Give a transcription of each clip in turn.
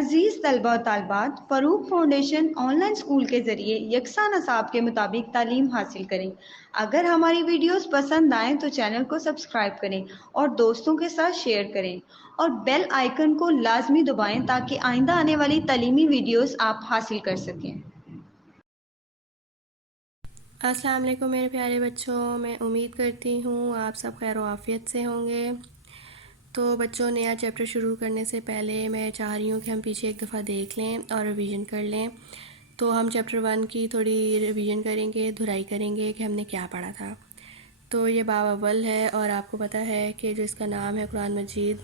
عزیز طلبہ و طالبات، فروغ فاؤنڈیشن آن لائن اسکول کے ذریعے یکساں نصاب کے مطابق تعلیم حاصل کریں۔ اگر ہماری ویڈیوز پسند آئیں تو چینل کو سبسکرائب کریں اور دوستوں کے ساتھ شیئر کریں اور بیل آئیکن کو لازمی دبائیں تاکہ آئندہ آنے والی تعلیمی ویڈیوز آپ حاصل کر سکیں۔ السلام علیکم میرے پیارے بچوں، میں امید کرتی ہوں آپ سب خیر و عافیت سے ہوں گے۔ تو بچوں، نیا چیپٹر شروع کرنے سے پہلے میں چاہ رہی ہوں کہ ہم پیچھے ایک دفعہ دیکھ لیں اور ریویژن کر لیں۔ تو ہم چیپٹر 1 کی تھوڑی ریویژن کریں گے، دہرائی کریں گے کہ ہم نے کیا پڑھا تھا۔ تو یہ باب اول ہے اور آپ کو پتہ ہے کہ جو اس کا نام ہے قرآن مجید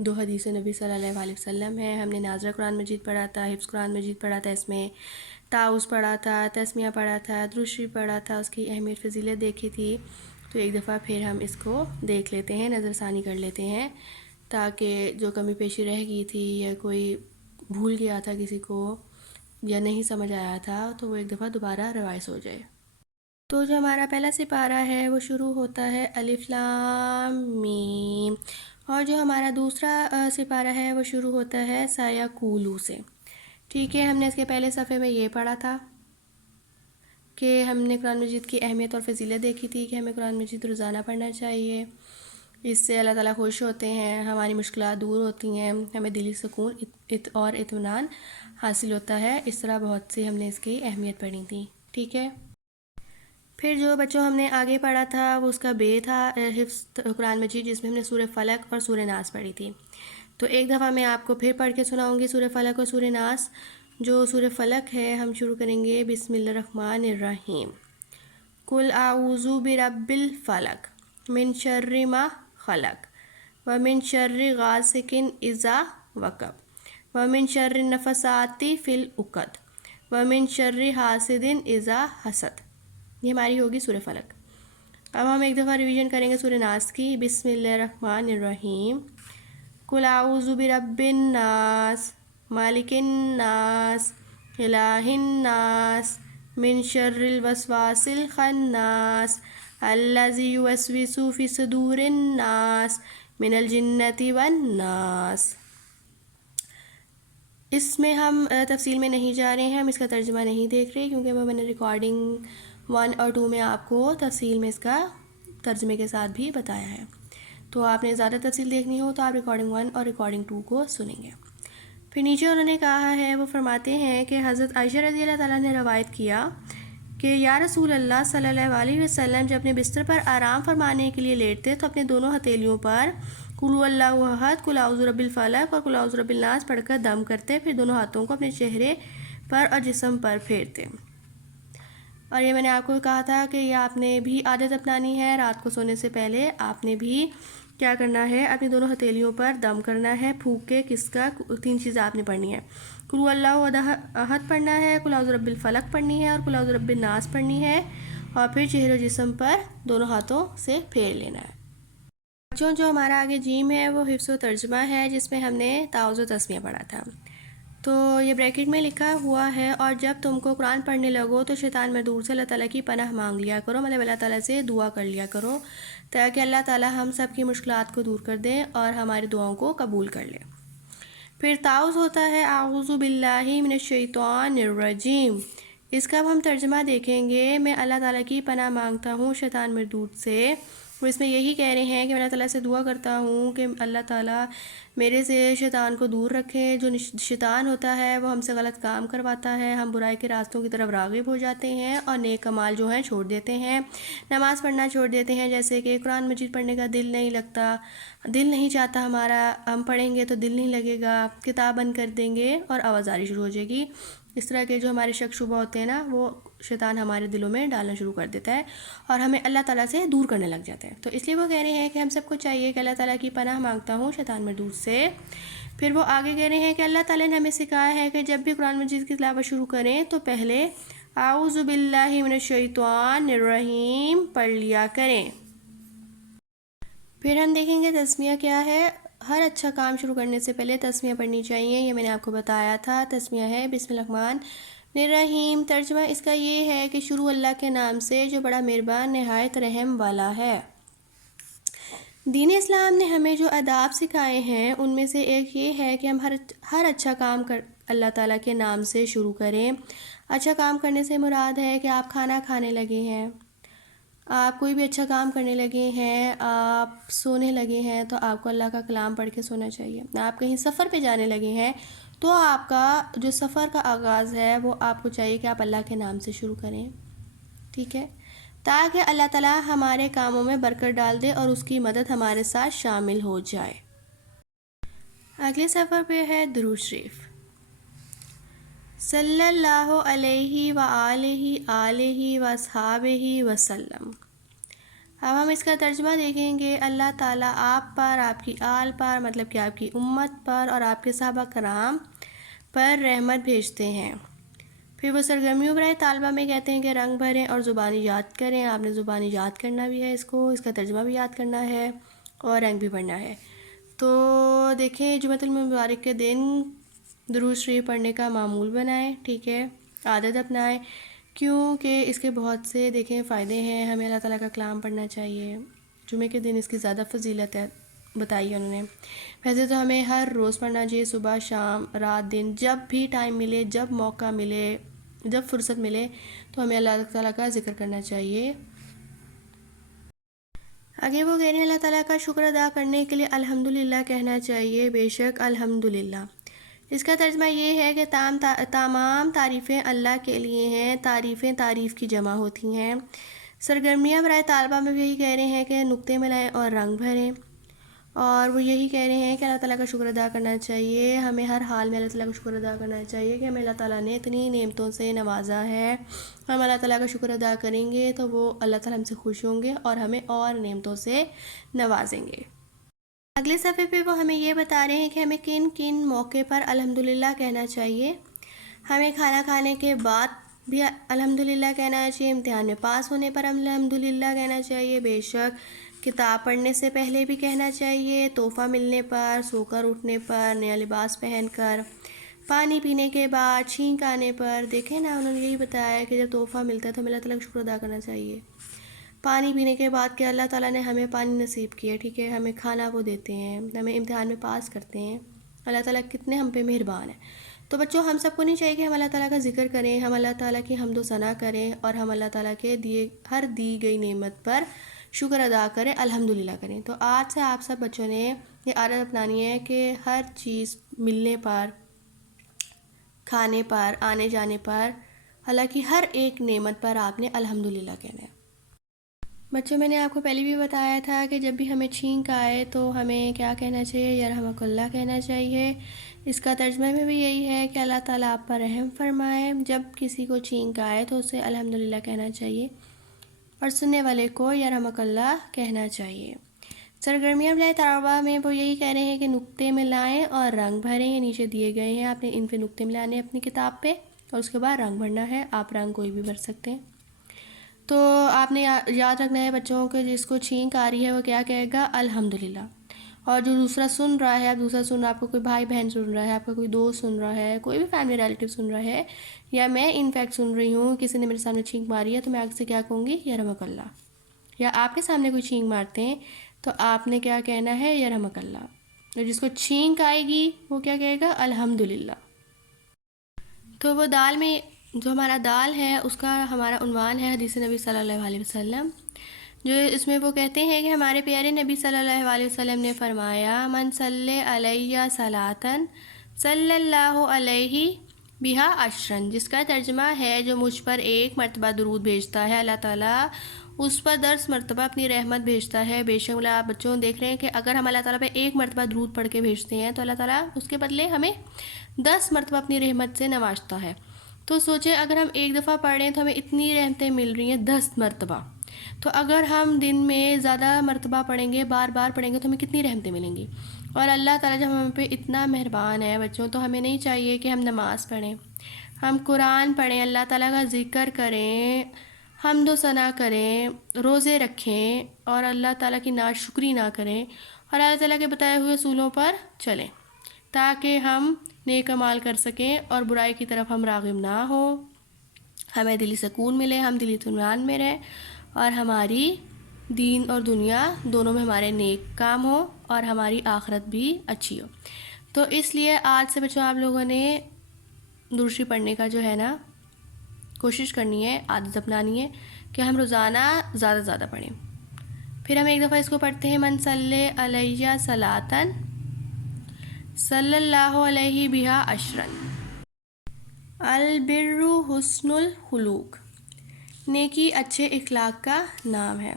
2 حدیث نبی صلی اللہ علیہ وسلم ہے۔ ہم نے ناظرہ قرآن مجید پڑھا تھا، حفظ قرآن مجید پڑھا تھا، اس میں تعاوذ پڑھا تھا، تسمیہ پڑھا تھا، درود شریف پڑھا تھا، اس کی اہمیت فضیلت دیکھی تھی۔ تو ایک دفعہ پھر ہم اس کو دیکھ لیتے ہیں، نظر ثانی کر لیتے ہیں، تاکہ جو کمی پیشی رہ گئی تھی یا کوئی بھول گیا تھا کسی کو یا نہیں سمجھ آیا تھا تو وہ ایک دفعہ دوبارہ ریوائز ہو جائے۔ تو جو ہمارا پہلا سپارہ ہے وہ شروع ہوتا ہے الف لام میم، اور جو ہمارا دوسرا سپارہ ہے وہ شروع ہوتا ہے سایقولو سے۔ ٹھیک ہے، ہم نے اس کے پہلے صفحے میں یہ پڑھا تھا کہ ہم نے قرآن مجید کی اہمیت اور فضیلت دیکھی تھی کہ ہمیں قرآن مجید روزانہ پڑھنا چاہیے، اس سے اللہ تعالیٰ خوش ہوتے ہیں، ہماری مشکلات دور ہوتی ہیں، ہمیں دلی سکون اور اطمینان حاصل ہوتا ہے۔ اس طرح بہت سی ہم نے اس کی اہمیت پڑھی تھی۔ ٹھیک ہے، پھر جو بچوں ہم نے آگے پڑھا تھا وہ اس کا بے تھا حفظ قرآن مجید، جس میں ہم نے سورہ فلق اور سورہ ناس پڑھی تھی۔ تو ایک دفعہ میں آپ کو پھر پڑھ کے سناؤں گی سورہ فلق اور سورہ ناس۔ جو سورہ فلق ہے ہم شروع کریں گے بسم اللہ الرحمن الرحیم۔ قل اعوذ برب الفلق من شر ما خلق ومن شر غاسق اذا وقب ومن شر النفثات فی العقد ومن شر حاسد اذا حسد۔ یہ ہماری ہوگی سورہ فلق۔ اب ہم ایک دفعہ ریویژن کریں گے سورہ ناس کی۔ بسم اللہ الرحمن الرحیم۔ قل اعوذ برب الناس مالک الناس الہ الناس من شر الوسواس الخناس الذی یوسوس فی صدور الناس من الجنۃ والناس۔ اس میں ہم تفصیل میں نہیں جا رہے ہیں، ہم اس کا ترجمہ نہیں دیکھ رہے کیونکہ میں نے ریکارڈنگ 1 اور 2 میں آپ کو تفصیل میں اس کا ترجمے کے ساتھ بھی بتایا ہے۔ تو آپ نے زیادہ تفصیل دیکھنی ہو تو آپ ریکارڈنگ 1 اور ریکارڈنگ 2 کو سنیں گے۔ پھر نیچے انہوں نے کہا ہے، وہ فرماتے ہیں کہ حضرت عائشہ رضی اللہ تعالیٰ نے روایت کیا کہ یا رسول اللہ صلی اللہ علیہ وسلم جب اپنے بستر پر آرام فرمانے کے لیے لیٹتے تو اپنے دونوں ہتھیلیوں پر قل هو اللہ احد، قل اعوذ برب الفلق اور قل اعوذ برب الناس پڑھ کر دم کرتے، پھر دونوں ہاتھوں کو اپنے چہرے پر اور جسم پر پھیرتے۔ اور یہ میں نے آپ کو کہا تھا کہ یہ آپ نے بھی عادت اپنانی ہے، رات کو سونے سے پہلے آپ نے بھی کیا کرنا ہے، اپنی دونوں ہتھیلیوں پر دم کرنا ہے پھونک کے۔ کس کا؟ 3 چیزیں آپ نے پڑھنی ہے، قل هو اللہ احد پڑھنا ہے، قل اعوذ برب الفلق پڑھنی ہے اور قل اعوذ برب الناس پڑھنی ہے، اور پھر چہرے و جسم پر دونوں ہاتھوں سے پھیر لینا ہے۔ بچوں، جو ہمارا آگے جیم ہے وہ حفظ و ترجمہ ہے، جس میں ہم نے تعوذ و تسمیہ پڑھا تھا۔ تو یہ بریکٹ میں لکھا ہوا ہے، اور جب تم کو قرآن پڑھنے لگو تو شیطان میں دور سے اللہ تعالیٰ کی پناہ مانگ لیا کرو، مطلب اللہ تعالیٰ سے دعا کر لیا کرو تاکہ اللہ تعالیٰ ہم سب کی مشکلات کو دور کر دیں اور ہماری دعاؤں کو قبول کر لے۔ پھر تعوذ ہوتا ہے اعوذ باللہ من الشیطان الرجیم۔ اس کا اب ہم ترجمہ دیکھیں گے، میں اللہ تعالیٰ کی پناہ مانگتا ہوں شیطان مردود سے۔ وہ اس میں یہی کہہ رہے ہیں کہ میں اللہ تعالیٰ سے دعا کرتا ہوں کہ اللہ تعالیٰ میرے سے شیطان کو دور رکھیں۔ جو شیطان ہوتا ہے وہ ہم سے غلط کام کرواتا ہے، ہم برائی کے راستوں کی طرف راغب ہو جاتے ہیں اور نیک اعمال جو ہیں چھوڑ دیتے ہیں، نماز پڑھنا چھوڑ دیتے ہیں، جیسے کہ قرآن مجید پڑھنے کا دل نہیں لگتا، دل نہیں چاہتا ہمارا، ہم پڑھیں گے تو دل نہیں لگے گا، کتاب بند کر دیں گے اور آوازاری شروع ہو جائے گی۔ اس طرح کے جو ہمارے شک شبہ ہوتے ہیں نا، وہ شیطان ہمارے دلوں میں ڈالنا شروع کر دیتا ہے اور ہمیں اللہ تعالیٰ سے دور کرنے لگ جاتا ہے۔ تو اس لیے وہ کہہ رہے ہیں کہ ہم سب کو چاہیے کہ اللہ تعالیٰ کی پناہ مانگتا ہوں شیطان مردود سے۔ پھر وہ آگے کہہ رہے ہیں کہ اللہ تعالیٰ نے ہمیں سکھایا ہے کہ جب بھی قرآن مجید کی تلاوت شروع کریں تو پہلے اعوذ باللہ من الشیطان الرجیم پڑھ لیا کریں۔ پھر ہم دیکھیں گے تسمیہ کیا ہے۔ ہر اچھا کام شروع کرنے سے پہلے تسمیہ پڑھنی چاہیے، یہ میں نے آپ کو بتایا تھا۔ تسمیہ ہے بسم اللہ الرحمن الرحیم۔ ترجمہ اس کا یہ ہے کہ شروع اللہ کے نام سے جو بڑا مہربان نہایت رحم والا ہے۔ دین اسلام نے ہمیں جو آداب سکھائے ہیں ان میں سے ایک یہ ہے کہ ہم ہر اچھا کام اللہ تعالیٰ کے نام سے شروع کریں۔ اچھا کام کرنے سے مراد ہے کہ آپ کھانا کھانے لگے ہیں، آپ کوئی بھی اچھا کام کرنے لگے ہیں، آپ سونے لگے ہیں تو آپ کو اللہ کا کلام پڑھ کے سونا چاہیے۔ آپ کہیں سفر پہ جانے لگے ہیں تو آپ کا جو سفر کا آغاز ہے وہ آپ کو چاہیے کہ آپ اللہ کے نام سے شروع کریں، ٹھیک ہے، تاکہ اللہ تعالیٰ ہمارے کاموں میں برکت ڈال دے اور اس کی مدد ہمارے ساتھ شامل ہو جائے۔ اگلے صفحہ پہ ہے درود شریف۔ صلی اللہ علیہ وآلہ وصحابہ وسلم۔ اب ہم اس کا ترجمہ دیکھیں گے۔ اللہ تعالیٰ آپ پر، آپ کی آل پر، مطلب کہ آپ کی امت پر اور آپ کے صحابہ کرام پر رحمت بھیجتے ہیں۔ پھر وہ سرگرمیوں برائے طالبہ میں کہتے ہیں کہ رنگ بھریں اور زبانی یاد کریں۔ آپ نے زبانی یاد کرنا بھی ہے، اس کا ترجمہ بھی یاد کرنا ہے اور رنگ بھی پڑھنا ہے۔ تو دیکھیں جمعۃ المبارک کے دن درود شریف پڑھنے کا معمول بنائیں، ٹھیک ہے، عادت اپنائیں، کیونکہ اس کے بہت سے دیکھیں فائدے ہیں۔ ہمیں اللہ تعالیٰ کا کلام پڑھنا چاہیے۔ جمعے کے دن اس کی زیادہ فضیلت ہے بتائی ہے انہوں نے۔ ویسے تو ہمیں ہر روز پڑھنا چاہیے، صبح شام رات دن، جب بھی ٹائم ملے، جب موقع ملے، جب فرصت ملے تو ہمیں اللہ تعالیٰ کا ذکر کرنا چاہیے۔ آگے وہ کہہ رہے ہیں اللہ تعالیٰ کا شکر ادا کرنے کے لیے الحمدللہ کہنا چاہیے، بے شک الحمدللہ۔ اس کا ترجمہ یہ ہے کہ تمام تعریفیں اللہ کے لیے ہیں، تعریفیں تعریف کی جمع ہوتی ہیں۔ سرگرمیاں برائے طالبہ میں بھی یہی کہہ رہے ہیں کہ نقطے ملائیں اور رنگ بھریں، اور وہ یہی کہہ رہے ہیں کہ اللہ تعالیٰ کا شکر ادا کرنا چاہیے۔ ہمیں ہر حال میں اللہ تعالیٰ کا شکر ادا کرنا چاہیے کہ ہمیں اللہ تعالیٰ نے اتنی نعمتوں سے نوازا ہے۔ ہم اللہ تعالیٰ کا شکر ادا کریں گے تو وہ اللہ تعالیٰ ہم سے خوش ہوں گے اور ہمیں اور نعمتوں سے نوازیں گے۔ اگلے صفحے پہ وہ ہمیں یہ بتا رہے ہیں کہ ہمیں کن کن موقع پر الحمدللہ کہنا چاہیے۔ ہمیں کھانا کھانے کے بعد بھی الحمدللہ کہنا چاہیے، امتحان میں پاس ہونے پر الحمدللہ کہنا چاہیے، بے شک کتاب پڑھنے سے پہلے بھی کہنا چاہیے، تحفہ ملنے پر، سو کر اٹھنے پر، نیا لباس پہن کر، پانی پینے کے بعد، چھینک آنے پر۔ دیکھیں نا انہوں نے یہی بتایا کہ جب تحفہ ملتا ہے تو ہمیں اللہ تعالیٰ کا شکر ادا کرنا چاہیے۔ پانی پینے کے بعد کہ اللہ تعالیٰ نے ہمیں پانی نصیب کیا، ٹھیک ہے، ہمیں کھانا وہ دیتے ہیں، ہمیں امتحان میں پاس کرتے ہیں، اللہ تعالیٰ کتنے ہم پہ مہربان ہیں۔ تو بچوں ہم سب کو نہیں چاہیے کہ ہم اللہ تعالیٰ کا ذکر کریں، ہم اللہ تعالیٰ کی حمد و ثنا کریں اور ہم اللہ تعالیٰ کے ہر دی گئی نعمت پر شکر ادا کریں، الحمدللہ کریں۔ تو آج سے آپ سب بچوں نے یہ عادت اپنانی ہے کہ ہر چیز ملنے پر، کھانے پر، آنے جانے پر، اللہ کی ہر ایک نعمت پر آپ نے الحمدللہ کہنا ہے۔ بچوں میں نے آپ کو پہلے بھی بتایا تھا کہ جب بھی ہمیں چھینک آئے تو ہمیں کیا کہنا چاہیے، یرحمک اللہ کہنا چاہیے۔ اس کا ترجمہ میں بھی یہی ہے کہ اللہ تعالیٰ آپ پر رحم فرمائے۔ جب کسی کو چھینک آئے تو اسے الحمدللہ کہنا چاہیے اور سننے والے کو یرحمک اللہ کہنا چاہیے۔ سرگرمیاں برائے طلبہ میں وہ یہی کہہ رہے ہیں کہ نقطے ملائیں اور رنگ بھریں، یہ نیچے دیے گئے ہیں، آپ نے ان پہ نقطے ملانے اپنی کتاب پہ اور اس کے بعد رنگ بھرنا ہے۔ آپ رنگ کوئی بھی بھر سکتے ہیں۔ تو آپ نے یاد رکھنا ہے بچوں کو، جس کو چھینک آ رہی ہے وہ کیا کہے گا، الحمدللہ۔ اور جو دوسرا سن رہا ہے، آپ کو کوئی بھائی بہن سن رہا ہے، آپ کا کوئی دوست سن رہا ہے، کوئی بھی فیملی ریلیٹیو سن رہا ہے، یا میں انفیکٹ سن رہی ہوں، کسی نے میرے سامنے چھینک ماری ہے تو میں آگے سے کیا کہوں گی، یرحمک اللہ۔ یا آپ کے سامنے کوئی چھینک مارتے ہیں تو آپ نے کیا کہنا ہے، یرحمک اللہ۔ اور جس کو چھینک آئے گی وہ کیا کہے گا، الحمدللہ۔ تو وہ دال میں جو ہمارا دال ہے اس کا ہمارا عنوان ہے حدیث نبی صلی اللہ علیہ وسلم، جو اس میں وہ کہتے ہیں کہ ہمارے پیارے نبی صلی اللہ علیہ وسلم نے فرمایا، من صلی علیہ صلاۃً صلی اللہ علیہ بہا عشراً، جس کا ترجمہ ہے جو مجھ پر ایک مرتبہ درود بھیجتا ہے اللہ تعالیٰ اس پر 10 مرتبہ اپنی رحمت بھیجتا ہے۔ بے شک آپ بچوں دیکھ رہے ہیں کہ اگر ہم اللہ تعالیٰ پہ ایک مرتبہ درود پڑھ کے بھیجتے ہیں تو اللہ تعالیٰ اس کے بدلے ہمیں 10 مرتبہ اپنی رحمت سے نوازتا ہے۔ تو سوچیں اگر ہم ایک دفعہ پڑھ رہے ہیں تو ہمیں اتنی رحمتیں مل رہی ہیں 10 مرتبہ، تو اگر ہم دن میں زیادہ مرتبہ پڑھیں گے، بار بار پڑھیں گے تو ہمیں کتنی رحمتیں ملیں گی۔ اور اللہ تعالیٰ جب ہم پہ اتنا مہربان ہے بچوں، تو ہمیں نہیں چاہیے کہ ہم نماز پڑھیں، ہم قرآن پڑھیں، اللہ تعالیٰ کا ذکر کریں، حمد و ثنا کریں، روزے رکھیں اور اللہ تعالیٰ کی ناشکری نہ کریں، اور اللہ تعالیٰ کے بتائے ہوئے اصولوں پر چلیں تاکہ ہم نیک اعمال کر سکیں اور برائی کی طرف ہم راغب نہ ہوں، ہمیں دلی سکون ملے، ہم دلی اطمینان میں رہیں اور ہماری دین اور دنیا دونوں میں ہمارے نیک کام ہو اور ہماری آخرت بھی اچھی ہو۔ تو اس لیے آج سے بچوں آپ لوگوں نے درود شریف پڑھنے کا جو ہے نا کوشش کرنی ہے، عادت اپنانی ہے کہ ہم روزانہ زیادہ سے زیادہ پڑھیں۔ پھر ہم ایک دفعہ اس کو پڑھتے ہیں، من صلی علیہ صلاۃً صلی اللہ علیہ بہا عشرًا۔ البر حسن الخلوق، نیکی اچھے اخلاق کا نام ہے۔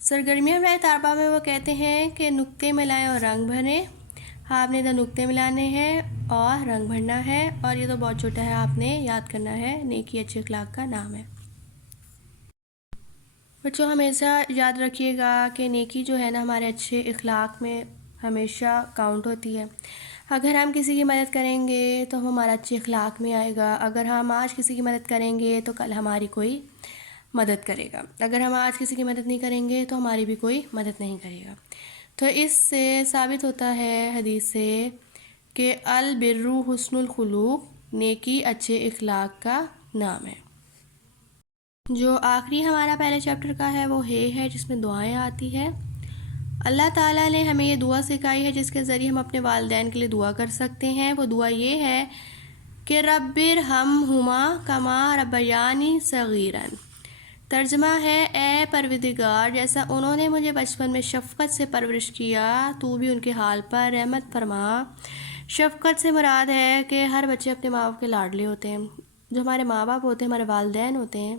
سرگرمیاں برائے طلباء میں وہ کہتے ہیں کہ نقطے ملائیں اور رنگ بھریں۔ آپ نے تو نقطے ملانے ہیں اور رنگ بھرنا ہے، اور یہ تو بہت چھوٹا ہے، آپ نے یاد کرنا ہے، نیکی اچھے اخلاق کا نام ہے۔ بچوں ہمیشہ یاد رکھیے گا کہ نیکی جو ہے نا ہمارے اچھے اخلاق میں ہمیشہ کاؤنٹ ہوتی ہے۔ اگر ہم کسی کی مدد کریں گے تو ہمارا اچھے اخلاق میں آئے گا، اگر ہم آج کسی کی مدد کریں گے تو کل ہماری کوئی مدد کرے گا، اگر ہم آج کسی کی مدد نہیں کریں گے تو ہماری بھی کوئی مدد نہیں کرے گا۔ تو اس سے ثابت ہوتا ہے حدیث سے کہ البر حسن الخلوق، نیکی اچھے اخلاق کا نام ہے۔ جو آخری ہمارا پہلے چیپٹر کا ہے وہ ہے جس میں دعائیں آتی ہے۔ اللہ تعالیٰ نے ہمیں یہ دعا سکھائی ہے جس کے ذریعے ہم اپنے والدین کے لیے دعا کر سکتے ہیں۔ وہ دعا یہ ہے کہ رب ارحمہما کما ربیانی صغیرا، ترجمہ ہے اے پروردگار جیسا انہوں نے مجھے بچپن میں شفقت سے پرورش کیا تو بھی ان کے حال پر رحمت فرما۔ شفقت سے مراد ہے کہ ہر بچے اپنے ماں باپ کے لاڈلے ہوتے ہیں۔ جو ہمارے ماں باپ ہوتے ہیں، ہمارے والدین ہوتے ہیں،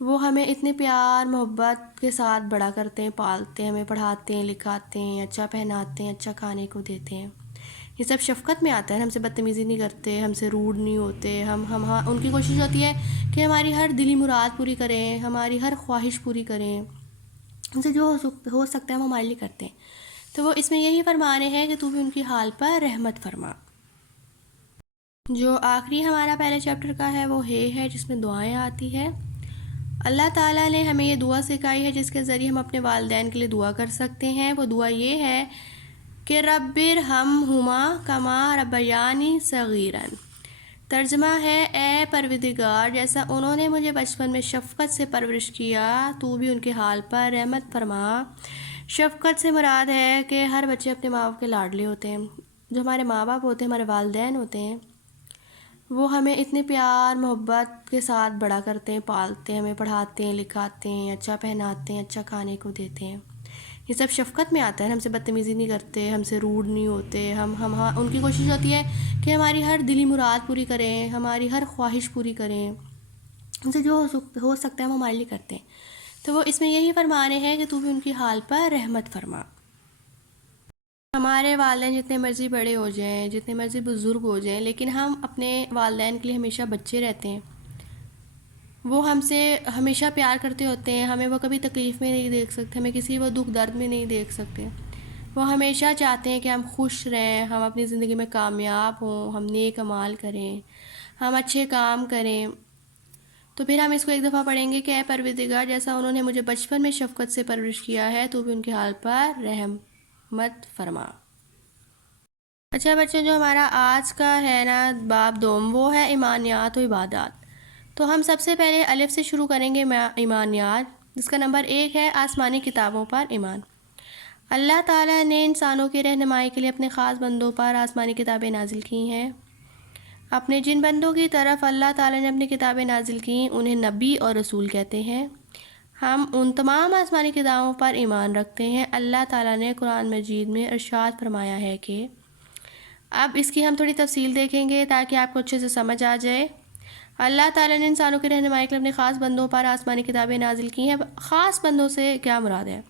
وہ ہمیں اتنے پیار محبت کے ساتھ بڑا کرتے ہیں، پالتے ہیں، ہمیں پڑھاتے ہیں، لکھاتے ہیں، اچھا پہناتے ہیں، اچھا کھانے کو دیتے ہیں۔ یہ سب شفقت میں آتا ہے، ہم سے بدتمیزی نہیں کرتے، ہم سے روڈ نہیں ہوتے، ان کی کوشش ہوتی ہے کہ ہماری ہر دلی مراد پوری کریں، ہماری ہر خواہش پوری کریں، ان سے جو ہو سکتا ہے وہ ہمارے لیے کرتے ہیں۔ تو وہ اس میں یہی فرمانے ہیں کہ تو بھی ان کی حال پر رحمت فرما۔ جو آخری ہمارا پہلے چیپٹر کا ہے وہ ہے جس میں دعائیں آتی ہے۔ اللہ تعالیٰ نے ہمیں یہ دعا سکھائی ہے جس کے ذریعے ہم اپنے والدین کے لیے دعا کر سکتے ہیں۔ وہ دعا یہ ہے کہ رب ارحمہما کما ربیانی صغیرا، ترجمہ ہے اے پروردگار جیسا انہوں نے مجھے بچپن میں شفقت سے پرورش کیا تو بھی ان کے حال پر رحمت فرما۔ شفقت سے مراد ہے کہ ہر بچے اپنے ماں باپ کے لاڈلے ہوتے ہیں۔ جو ہمارے ماں باپ ہوتے ہیں، ہمارے والدین ہوتے ہیں، وہ ہمیں اتنے پیار محبت کے ساتھ بڑا کرتے ہیں، پالتے ہیں، ہمیں پڑھاتے ہیں، لکھاتے ہیں، اچھا پہناتے ہیں، اچھا کھانے کو دیتے ہیں۔ یہ سب شفقت میں آتا ہے، ہم سے بدتمیزی نہیں کرتے، ہم سے روڈ نہیں ہوتے، ان کی کوشش ہوتی ہے کہ ہماری ہر دلی مراد پوری کریں، ہماری ہر خواہش پوری کریں، ان سے جو ہو سکتا ہے وہ ہمارے لیے کرتے ہیں۔ تو وہ اس میں یہی فرمانے ہیں کہ تو بھی ان کی حال پر رحمت فرما۔ ہمارے والدین جتنے مرضی بڑے ہو جائیں، جتنے مرضی بزرگ ہو جائیں، لیکن ہم اپنے والدین کے لیے ہمیشہ بچے رہتے ہیں۔ وہ ہم سے ہمیشہ پیار کرتے ہوتے ہیں، ہمیں وہ کبھی تکلیف میں نہیں دیکھ سکتے، ہمیں کسی وہ دکھ درد میں نہیں دیکھ سکتے۔ وہ ہمیشہ چاہتے ہیں کہ ہم خوش رہیں، ہم اپنی زندگی میں کامیاب ہوں، ہم نیک اعمال کریں، ہم اچھے کام کریں۔ تو پھر ہم اس کو ایک دفعہ پڑھیں گے کہ اے پروردگار جیسا انہوں نے مجھے بچپن میں شفقت سے پرورش کیا ہے تو بھی ان کے حال پر رحمت فرما۔ اچھا بچوں، جو ہمارا آج کا ہے نا باب دوم، وہ ہے ایمانیات و عبادات۔ تو ہم سب سے پہلے الف سے شروع کریں گے ایمانیات، جس کا نمبر 1 ہے آسمانی کتابوں پر ایمان۔ اللہ تعالیٰ نے انسانوں کی رہنمائی کے لیے اپنے خاص بندوں پر آسمانی کتابیں نازل کی ہیں۔ اپنے جن بندوں کی طرف اللہ تعالیٰ نے اپنی کتابیں نازل کیں انہیں نبی اور رسول کہتے ہیں۔ ہم ان تمام آسمانی کتابوں پر ایمان رکھتے ہیں۔ اللہ تعالیٰ نے قرآن مجید میں ارشاد فرمایا ہے کہ، اب اس کی ہم تھوڑی تفصیل دیکھیں گے تاکہ آپ کو اچھے سے سمجھ آ جائے۔ اللہ تعالیٰ نے انسانوں کی رہنمائی کے لیے اپنے خاص بندوں پر آسمانی کتابیں نازل کی ہیں۔ خاص بندوں سے کیا مراد ہے؟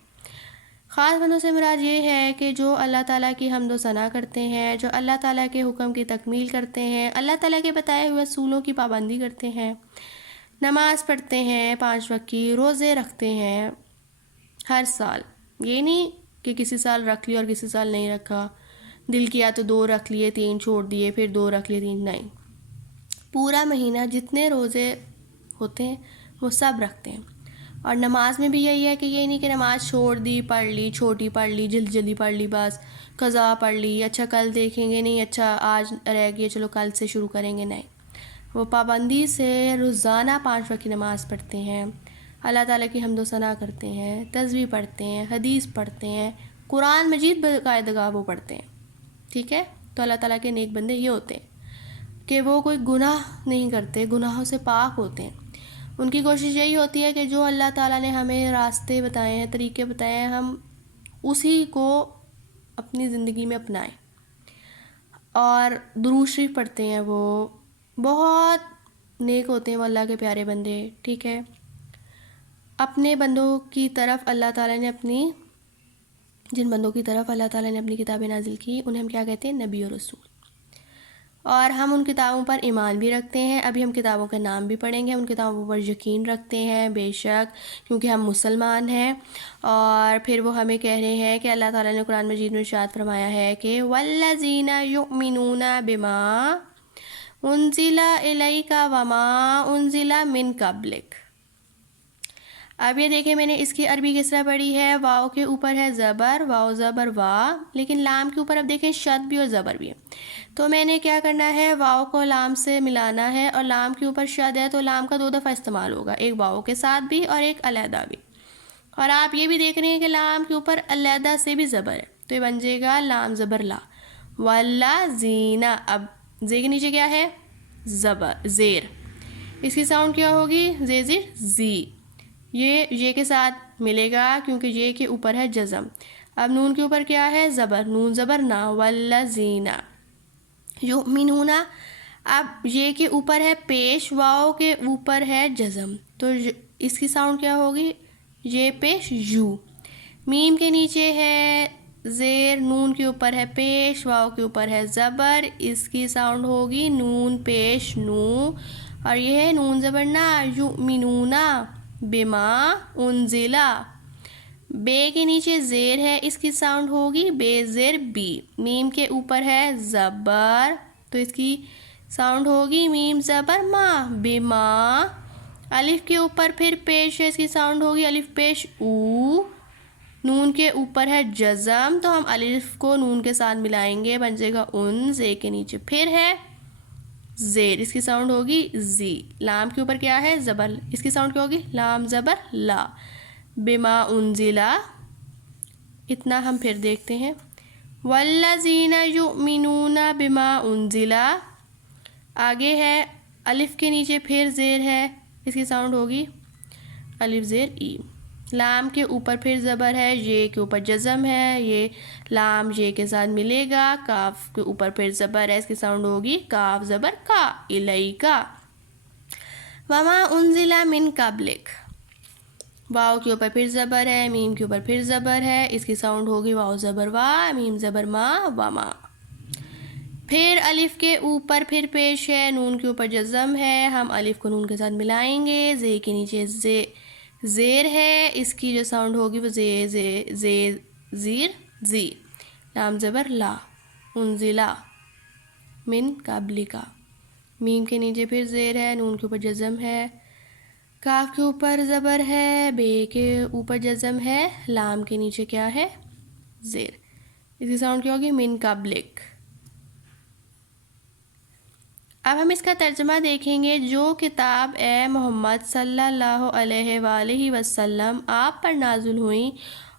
خاص بندوں سے مراد یہ ہے کہ جو اللہ تعالیٰ کی حمد و ثنا کرتے ہیں، جو اللہ تعالیٰ کے حکم کی تکمیل کرتے ہیں، اللہ تعالیٰ کے بتائے ہوئے اصولوں کی پابندی کرتے ہیں، نماز پڑھتے ہیں، 5 وقت کی، روزے رکھتے ہیں ہر سال۔ یہ نہیں کہ کسی سال رکھ لیا اور کسی سال نہیں رکھا، دل کیا تو 2 رکھ لیے، 3 چھوڑ دیے، پھر 2 رکھ لیے، 3 نہیں۔ پورا مہینہ جتنے روزے ہوتے ہیں وہ سب رکھتے ہیں۔ اور نماز میں بھی یہی ہے کہ یہ نہیں کہ نماز چھوڑ دی، پڑھ لی، چھوٹی پڑھ لی، جلدی جلدی پڑھ لی، بس قضا پڑھ لی، اچھا کل دیکھیں گے، نہیں اچھا آج رہ گئی چلو کل سے شروع کریں گے، نہیں۔ وہ پابندی سے روزانہ 5 وقت کی نماز پڑھتے ہیں، اللہ تعالیٰ کی حمد و ثنا کرتے ہیں، تسبیح پڑھتے ہیں، حدیث پڑھتے ہیں، قرآن مجید باقاعدگی وہ پڑھتے ہیں، ٹھیک ہے؟ تو اللہ تعالیٰ کے نیک بندے یہ ہوتے ہیں کہ وہ کوئی گناہ نہیں کرتے، گناہوں سے پاک ہوتے ہیں۔ ان کی کوشش یہی ہوتی ہے کہ جو اللہ تعالیٰ نے ہمیں راستے بتائے ہیں، طریقے بتائے ہیں، ہم اسی کو اپنی زندگی میں اپنائیں۔ اور درود شریف پڑھتے ہیں، وہ بہت نیک ہوتے ہیں، وہ اللہ کے پیارے بندے، ٹھیک ہے؟ اپنے بندوں کی طرف اللہ تعالیٰ نے جن بندوں کی طرف اللہ تعالیٰ نے اپنی کتابیں نازل کی انہیں ہم کیا کہتے ہیں؟ نبی اور رسول۔ اور ہم ان کتابوں پر ایمان بھی رکھتے ہیں۔ ابھی ہم کتابوں کے نام بھی پڑھیں گے۔ ہم ان کتابوں پر یقین رکھتے ہیں بے شک، کیونکہ ہم مسلمان ہیں۔ اور پھر وہ ہمیں کہہ رہے ہیں کہ اللہ تعالیٰ نے قرآن مجید میں ارشاد فرمایا ہے کہ وَالَّذِينَ يُؤْمِنُونَ بِمَا أُنزِلَ إِلَيْكَ وَمَا أُنزِلَ مِن قَبْلِكَ۔ اب یہ دیکھیں میں نے اس کی عربی کس طرح پڑھی ہے، واؤ کے اوپر ہے زبر، واؤ زبر وا، لیکن لام کے اوپر اب دیکھیں شد بھی اور زبر بھی ہے۔ تو میں نے کیا کرنا ہے، واؤ کو لام سے ملانا ہے، اور لام کے اوپر شد ہے تو لام کا 2 دفعہ استعمال ہوگا، ایک واؤ کے ساتھ بھی اور ایک علیحدہ بھی۔ اور آپ یہ بھی دیکھ رہے ہیں کہ لام کے اوپر علیحدہ سے بھی زبر ہے، تو یہ بن جائے گا لام زبر لا، والذین۔ اب زے کے نیچے کیا ہے؟ زبر، زیر، اس کی ساؤنڈ کیا ہوگی؟ زے زیر زی، یہ کے ساتھ ملے گا کیونکہ یہ کے اوپر ہے جزم۔ اب نون کے اوپر کیا ہے؟ زبر، نون زبر نا، والذین یؤمنون۔ اب یہ کے اوپر ہے پیش، واؤ کے اوپر ہے جزم، تو اس کی ساؤنڈ کیا ہوگی؟ یہ پیش یو۔ میم کے نیچے ہے زیر، نون کے اوپر ہے پیش، واؤ کے اوپر ہے زبر، اس کی ساؤنڈ ہوگی نون پیش نو، اور یہ ہے نون زبر نا، یؤمنون بما انزلا۔ بے کے نیچے زیر ہے، اس کی ساؤنڈ ہوگی بے زیر بی۔ میم کے اوپر ہے زبر، تو اس کی ساؤنڈ ہوگی میم زبر ما، بما۔ الف کے اوپر پھر پیش ہے، اس کی ساؤنڈ ہوگی الف پیش او۔ نون کے اوپر ہے جزم، تو ہم الف کو نون کے ساتھ ملائیں گے، بن جائے گا ان۔ زے کے نیچے پھر ہے زیر، اس کی ساؤنڈ ہوگی زی۔ لام کے اوپر کیا ہے؟ زبر، اس کی ساؤنڈ کیا ہوگی؟ لام زبر لا، بما انزلا۔ اتنا ہم پھر دیکھتے ہیں، والذین یؤمنون بما انزلا۔ آگے ہے الف کے نیچے پھر زیر ہے، اس کی ساؤنڈ ہوگی الف زیر ای۔ لام کے اوپر پھر زبر ہے، یہ کے اوپر جزم ہے، یہ لام یہ کے ساتھ ملے گا۔ کاف کے اوپر پھر زبر ہے، اس کی ساؤنڈ ہوگی کاف زبر کا، الیکا۔ وما انزل من قبلک، واؤ کے اوپر پھر زبر ہے، میم کے اوپر پھر زبر ہے، اس کی ساؤنڈ ہوگی واؤ زبر وا، میم زبر ما، وما۔ پھر الف کے اوپر پھر پیش ہے، نون کے اوپر جزم ہے، ہم الف کو نون کے ساتھ ملائیں گے۔ زے کے نیچے زیر ہے، اس کی جو ساؤنڈ ہوگی وہ زیر زی۔ لام زبر لا، انزلا من قبلکا۔ میم کے نیچے پھر زیر ہے، نون کے اوپر جزم ہے، کاف کے اوپر زبر ہے، بے کے اوپر جزم ہے، لام کے نیچے کیا ہے؟ زیر، اس کی ساؤنڈ کیا ہوگی؟ من قبلک۔ اب ہم اس کا ترجمہ دیکھیں گے۔ جو کتاب اے محمد صلی اللہ علیہ وآلہ وسلم آپ پر نازل ہوئیں،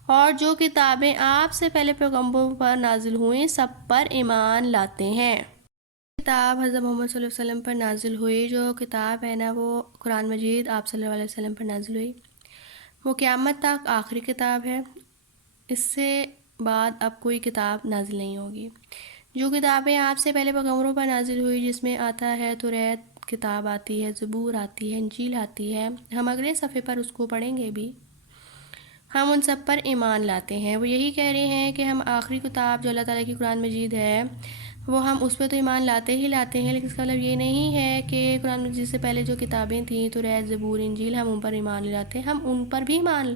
اور جو کتابیں آپ سے پہلے پیغمبروں پر نازل ہوئیں، سب پر ایمان لاتے ہیں۔ کتاب حضرت محمد صلی اللہ علیہ وسلم پر نازل ہوئی، جو کتاب ہے نا وہ قرآن مجید آپ صلی اللہ علیہ وسلم پر نازل ہوئی، وہ قیامت تک آخری کتاب ہے، اس سے بعد اب کوئی کتاب نازل نہیں ہوگی۔ جو کتابیں آپ سے پہلے پیغمبروں پر نازل ہوئی، جس میں آتا ہے توریت کتاب آتی ہے، زبور آتی ہے، انجیل آتی ہے، ہم اگلے صفحے پر اس کو پڑھیں گے بھی، ہم ان سب پر ایمان لاتے ہیں۔ وہ یہی کہہ رہے ہیں کہ ہم آخری کتاب جو اللہ تعالیٰ کی قرآن مجید ہے، وہ ہم اس پہ تو ایمان لاتے ہی لاتے ہیں، لیکن اس کا مطلب یہ نہیں ہے کہ قرآن مجید سے پہلے جو کتابیں تھیں توریت، زبور، انجیل، ہم ان پر ایمان لے لاتے ہیں۔ ہم ان پر بھی ایمان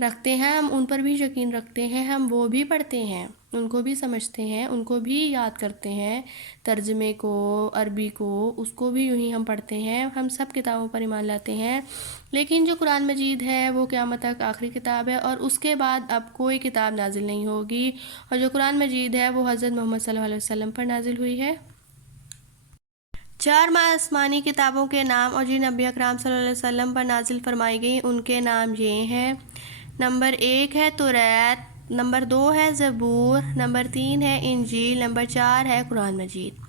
رکھتے ہیں، ہم ان پر بھی یقین رکھتے ہیں، ہم وہ بھی پڑھتے ہیں، ان کو بھی سمجھتے ہیں، ان کو بھی یاد کرتے ہیں، ترجمے کو، عربی کو، اس کو بھی یوں ہی ہم پڑھتے ہیں۔ ہم سب کتابوں پر ایمان لاتے ہیں، لیکن جو قرآن مجید ہے وہ قیامت تک آخری کتاب ہے، اور اس کے بعد اب کوئی کتاب نازل نہیں ہوگی، اور جو قرآن مجید ہے وہ حضرت محمد صلی اللہ علیہ وسلم پر نازل ہوئی ہے۔ 4 آسمانی کتابوں کے نام اور جن نبی اکرام صلی اللہ علیہ وسلم پر نازل فرمائی گئی ان کے نام یہ ہیں۔ نمبر 1 ہے توریت، نمبر 2 ہے زبور، نمبر 3 ہے انجیل، نمبر 4 ہے قرآن مجید۔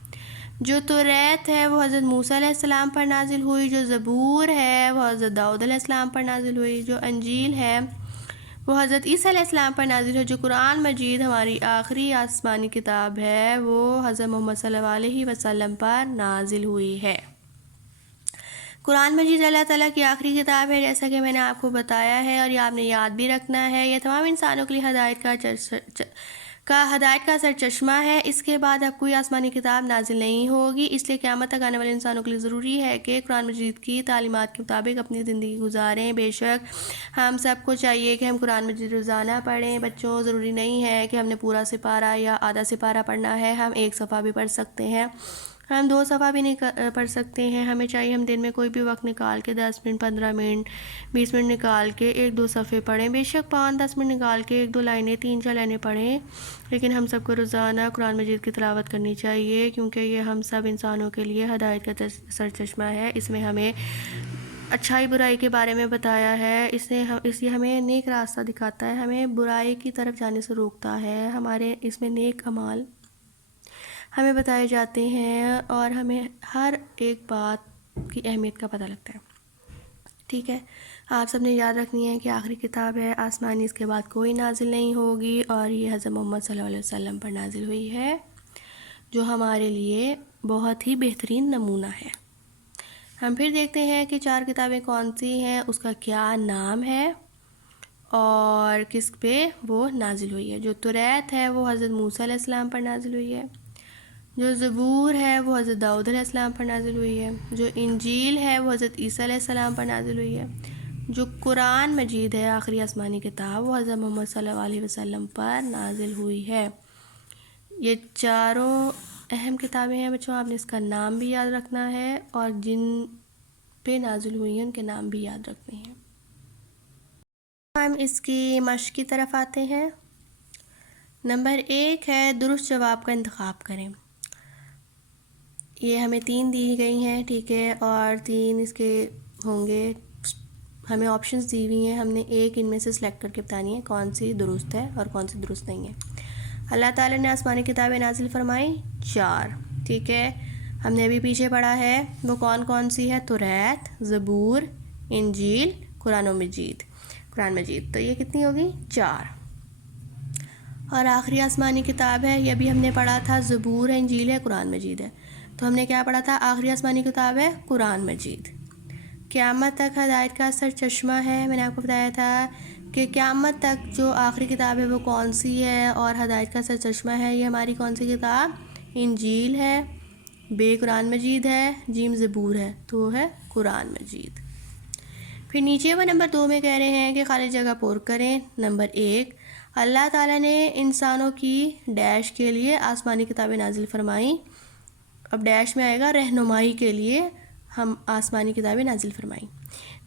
جو توریت ہے وہ حضرت موسیٰ علیہ السلام پر نازل ہوئی، جو زبور ہے وہ حضرت داؤد علیہ السلام پر نازل ہوئی، جو انجیل ہے وہ حضرت عیسیٰ علیہ السلام پر نازل ہوئی، جو قرآن مجید ہماری آخری آسمانی کتاب ہے وہ حضرت محمد صلی اللہ علیہ وسلم پر نازل ہوئی ہے۔ قرآن مجید اللہ تعالیٰ کی آخری کتاب ہے، جیسا کہ میں نے آپ کو بتایا ہے اور یہ آپ نے یاد بھی رکھنا ہے۔ یہ تمام انسانوں کے لیے ہدایت کا سرچشمہ ہے۔ اس کے بعد اب کوئی آسمانی کتاب نازل نہیں ہوگی، اس لیے قیامت تک آنے والے انسانوں کے لیے ضروری ہے کہ قرآن مجید کی تعلیمات کے مطابق اپنی زندگی گزاریں۔ بے شک ہم سب کو چاہیے کہ ہم قرآن مجید روزانہ پڑھیں۔ بچوں، ضروری نہیں ہے کہ ہم نے پورا سپارہ یا آدھا سپارہ پڑھنا ہے، ہم 1 صفحہ بھی پڑھ سکتے ہیں، ہم 2 صفحہ بھی پڑھ سکتے ہیں۔ ہمیں چاہیے ہم دن میں کوئی بھی وقت نکال کے 10 منٹ، 15 منٹ، 20 منٹ نکال کے 1-2 صفحے پڑھیں۔ بے شک 5-10 منٹ نکال کے 1-2 لائنیں، 3-4 لائنیں پڑھیں، لیکن ہم سب کو روزانہ قرآن مجید کی تلاوت کرنی چاہیے، کیونکہ یہ ہم سب انسانوں کے لیے ہدایت کا سرچشمہ ہے۔ اس میں ہمیں اچھائی برائی کے بارے میں بتایا ہے، اس یہ ہمیں نیک راستہ دکھاتا ہے، ہمیں برائی کی طرف جانے سے روکتا ہے، ہمارے اس میں نیک اعمال ہمیں بتائے جاتے ہیں اور ہمیں ہر ایک بات کی اہمیت کا پتہ لگتا ہے۔ ٹھیک ہے، آپ سب نے یاد رکھنی ہے کہ آخری کتاب ہے آسمانی، اس کے بعد کوئی نازل نہیں ہوگی، اور یہ حضرت محمد صلی اللہ علیہ وسلم پر نازل ہوئی ہے، جو ہمارے لیے بہت ہی بہترین نمونہ ہے۔ ہم پھر دیکھتے ہیں کہ 4 کتابیں کون سی ہیں، اس کا کیا نام ہے اور کس پہ وہ نازل ہوئی ہے۔ جو توریت ہے وہ حضرت موسیٰ علیہ السلام پر نازل ہوئی ہے، جو زبور ہے وہ حضرت داؤد علیہ السلام پر نازل ہوئی ہے، جو انجیل ہے وہ حضرت عیسیٰ علیہ السلام پر نازل ہوئی ہے، جو قرآن مجید ہے آخری آسمانی کتاب وہ حضرت محمد صلی اللہ علیہ وسلم پر نازل ہوئی ہے۔ یہ چاروں اہم کتابیں ہیں بچوں، آپ نے اس کا نام بھی یاد رکھنا ہے اور جن پہ نازل ہوئی ہیں ان کے نام بھی یاد رکھنے ہیں۔ ہم اس کی مشق کی طرف آتے ہیں۔ نمبر 1 ہے درست جواب کا انتخاب کریں۔ یہ ہمیں 3 دی گئی ہیں، ٹھیک ہے، اور 3 اس کے ہوں گے، ہمیں آپشنز دی ہوئی ہیں، ہم نے ایک ان میں سے سلیکٹ کر کے بتانی ہے کون سی درست ہے اور کون سی درست نہیں ہے۔ اللہ تعالیٰ نے آسمانی کتابیں نازل فرمائیں 4، ٹھیک ہے، ہم نے ابھی پیچھے پڑھا ہے وہ کون سی ہے، توریت، زبور، انجیل، قرآن مجید، تو یہ کتنی ہوگی، 4۔ اور آخری آسمانی کتاب ہے، یہ بھی ہم نے پڑھا تھا، زبور ہے، انجیل ہے، قرآن مجید ہے، تو ہم نے کیا پڑھا تھا، آخری آسمانی کتاب ہے قرآن مجید۔ قیامت تک ہدایت کا سرچشمہ ہے، میں نے آپ کو بتایا تھا کہ قیامت تک جو آخری کتاب ہے وہ کون سی ہے اور ہدایت کا سرچشمہ ہے، یہ ہماری کون سی کتاب، انجیل ہے، بے قرآن مجید ہے، جیم زبور ہے، تو وہ ہے قرآن مجید۔ پھر نیچے وہ نمبر 2 میں کہہ رہے ہیں کہ خالی جگہ پر کریں۔ نمبر 1، اللہ تعالیٰ نے انسانوں کی ڈیش کے لیے آسمانی کتابیں نازل فرمائیں، اب ڈیش میں آئے گا رہنمائی کے لیے ہم آسمانی کتابیں نازل فرمائیں۔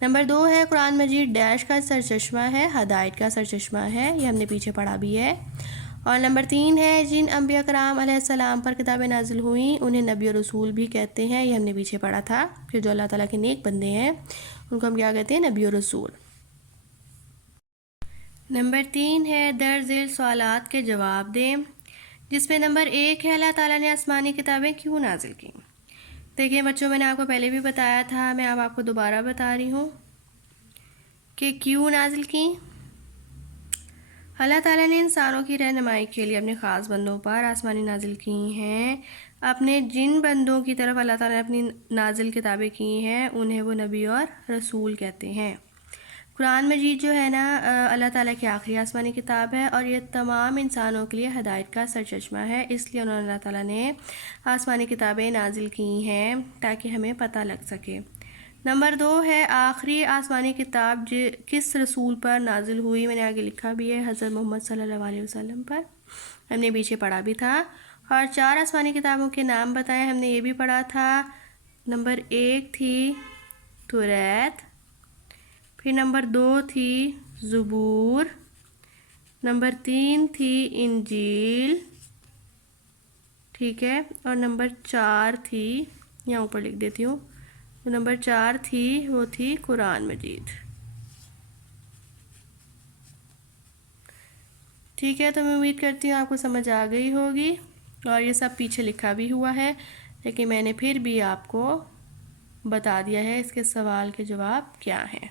نمبر 2 ہے قرآن مجید ڈیش کا سرچشمہ ہے، ہدایت کا سرچشمہ ہے، یہ ہم نے پیچھے پڑھا بھی ہے۔ اور نمبر 3 ہے جن انبیاء کرام علیہ السلام پر کتابیں نازل ہوئیں انہیں نبی و رسول بھی کہتے ہیں، یہ ہم نے پیچھے پڑھا تھا کہ جو اللہ تعالیٰ کے نیک بندے ہیں ان کو ہم کیا کہتے ہیں، نبی و رسول۔ نمبر 3 ہے درج ذیل سوالات کے جواب دیں، جس میں نمبر 1 ہے اللہ تعالیٰ نے آسمانی کتابیں کیوں نازل کی۔ دیکھیں بچوں، میں نے آپ کو پہلے بھی بتایا تھا، میں اب آپ کو دوبارہ بتا رہی ہوں کہ کیوں نازل کی۔ اللہ تعالیٰ نے انسانوں کی رہنمائی کے لیے اپنے خاص بندوں پر آسمانی نازل کی ہیں، اپنے جن بندوں کی طرف اللہ تعالیٰ نے اپنی نازل کتابیں کی ہیں انہیں وہ نبی اور رسول کہتے ہیں۔ قرآن مجید جو ہے نا اللہ تعالیٰ کی آخری آسمانی کتاب ہے اور یہ تمام انسانوں کے لیے ہدایت کا سرچشمہ ہے، اس لیے انہوں نے اللہ تعالیٰ نے آسمانی کتابیں نازل کی ہیں تاکہ ہمیں پتہ لگ سکے۔ نمبر 2 ہے آخری آسمانی کتاب کس رسول پر نازل ہوئی، میں نے آگے لکھا بھی ہے، حضرت محمد صلی اللہ علیہ وسلم پر، ہم نے پیچھے پڑھا بھی تھا۔ اور 4 آسمانی کتابوں کے نام بتائیں، ہم نے یہ بھی پڑھا تھا۔ نمبر 1 تھی توریت، پھر نمبر 2 تھی زبور، نمبر 3 تھی انجیل، ٹھیک ہے، اور نمبر 4 تھی یہاں اوپر لکھ دیتی ہوں. جو نمبر 4 تھی وہ تھی قرآن مجید. ٹھیک ہے، تو میں امید کرتی ہوں آپ کو سمجھ آ گئی ہوگی، اور یہ سب پیچھے لکھا بھی ہوا ہے، لیکن میں نے پھر بھی آپ کو بتا دیا ہے اس کے سوال کے جواب کیا ہیں.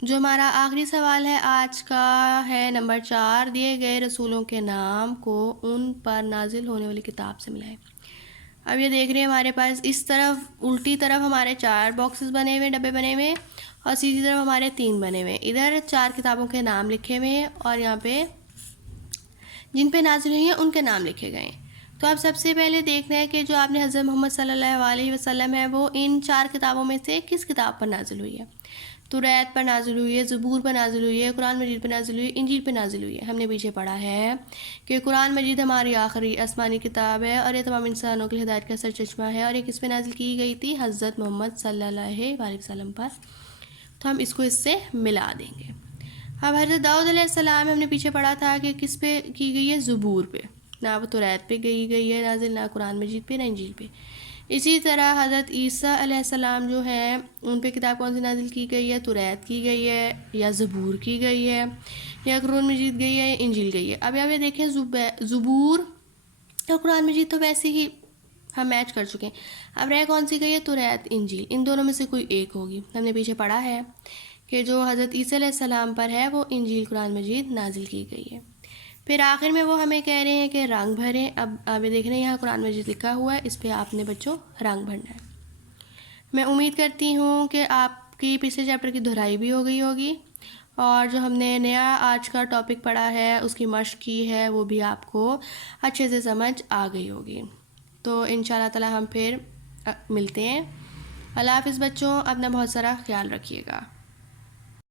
جو ہمارا آخری سوال ہے آج کا ہے نمبر 4. دیے گئے رسولوں کے نام کو ان پر نازل ہونے والی کتاب سے ملائیں. اب یہ دیکھ رہے ہیں ہمارے پاس اس طرف الٹی طرف ہمارے 4 باکسز بنے ہوئے، ڈبے بنے ہوئے، اور سیدھی طرف ہمارے 3 بنے ہوئے. ادھر 4 کتابوں کے نام لکھے ہوئے ہیں، اور یہاں پہ جن پہ نازل ہوئی ہیں ان کے نام لکھے گئے ہیں. تو اب سب سے پہلے دیکھنا ہے کہ جو آپ نے حضرت محمد صلی اللہ علیہ وسلم ہے وہ ان 4 کتابوں میں سے کس کتاب پر نازل ہوئی ہے. توریت پر نازل ہوئی ہے، زبور پر نازل ہوئی ہے، قرآن مجید پر نازل ہوئی ہے، انجیل پر نازل ہوئی ہے. ہم نے پیچھے پڑھا ہے کہ قرآن مجید ہماری آخری آسمانی کتاب ہے، اور یہ تمام انسانوں کی ہدایت کا سر چشمہ ہے، اور یہ کس پہ نازل کی گئی تھی؟ حضرت محمد صلی اللہ علیہ وسلم پر. تو ہم اس کو اس سے ملا دیں گے. اب حضرت داؤد علیہ السلام ہم نے پیچھے پڑھا تھا کہ کس پہ کی گئی ہے؟ زبور پہ. نہ وہ توریت پہ گئی ہے نازل، نہ قرآن مجید پہ، نہ انجیل پہ. اسی طرح حضرت عیسیٰ علیہ السلام جو ہیں ان پہ کتاب کون سی نازل کی گئی ہے؟ توریت کی گئی ہے، یا زبور کی گئی ہے، یا قرآن مجید گئی ہے، یا انجیل گئی ہے. اب یہ دیکھیں زبور اور قرآن مجید تو ویسے ہی ہم میچ کر چکے ہیں. اب رہ کون سی گئی ہے؟ توریت، انجیل. ان دونوں میں سے کوئی ایک ہوگی. ہم نے پیچھے پڑھا ہے کہ جو حضرت عیسیٰ علیہ السلام پر ہے وہ انجیل قرآن مجید نازل کی گئی ہے. پھر آخر میں وہ ہمیں کہہ رہے ہیں کہ رنگ بھریں. اب آپ دیکھ رہے ہیں یہاں قرآن مجید لکھا ہوا ہے، اس پہ آپ نے بچوں رنگ بھرنا ہے. میں امید کرتی ہوں کہ آپ کی پچھلے چیپٹر کی دہرائی بھی ہو گئی ہوگی، اور جو ہم نے نیا آج کا ٹاپک پڑھا ہے اس کی مشق کی ہے وہ بھی آپ کو اچھے سے سمجھ آ گئی ہوگی. تو انشاءاللہ تعالی ہم پھر ملتے ہیں. اللہ حافظ بچوں، اپنا بہت سارا خیال رکھیے گا.